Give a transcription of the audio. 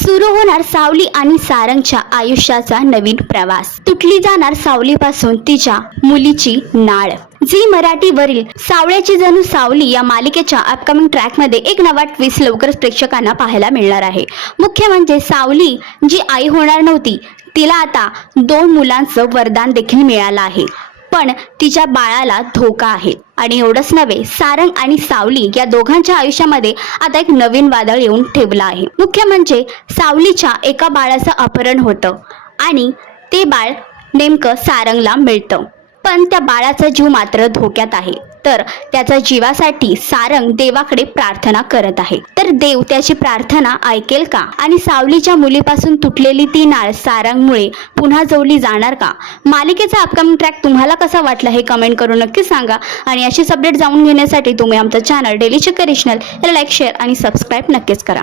सुरू होणार सावली आणि सारंगच्या आयुष्याचा नवीन प्रवास. तुटली जाणार सावलीपासून तिच्या मुलीची नाळ. झी मराठीवरील सावळ्याची जणू सावली या मालिकेच्या अपकमिंग ट्रॅकमध्ये एक नवा ट्विस्ट लवकरच प्रेक्षकांना पाहायला मिळणार आहे. मुख्य म्हणजे सावली जी आई होणार नव्हती, तिला आता 2 मुलांचं वरदान देखील मिळालं आहे. पण तिच्या बाळाला धोका आहे. आणि एवढंच नव्हे, सारंग आणि सावली या दोघांच्या आयुष्यामध्ये आता एक नवीन वादळ येऊन ठेवलं आहे. मुख्य म्हणजे सावलीच्या एका बाळाचं अपहरण होतं आणि ते बाळ नेमकं सारंगला मिळतं. पण त्या बाळाचा जीव मात्र धोक्यात आहे. तर त्याच्या जीवासाठी सारंग देवाकडे प्रार्थना करत आहे. तर देव त्याची प्रार्थना ऐकेल का? आणि सावलीच्या मुलीपासून तुटलेली ती नाळ सारंगमुळे पुन्हा जोडली जाणार का? मालिकेचा अपकमिंग ट्रॅक तुम्हाला कसा वाटला हे कमेंट करून नक्की सांगा. आणि अशीच अपडेट जाणून घेण्यासाठी तुम्ही आमचं चॅनल डेली चक्कर याला लाईक, शेअर आणि सबस्क्राईब नक्कीच करा.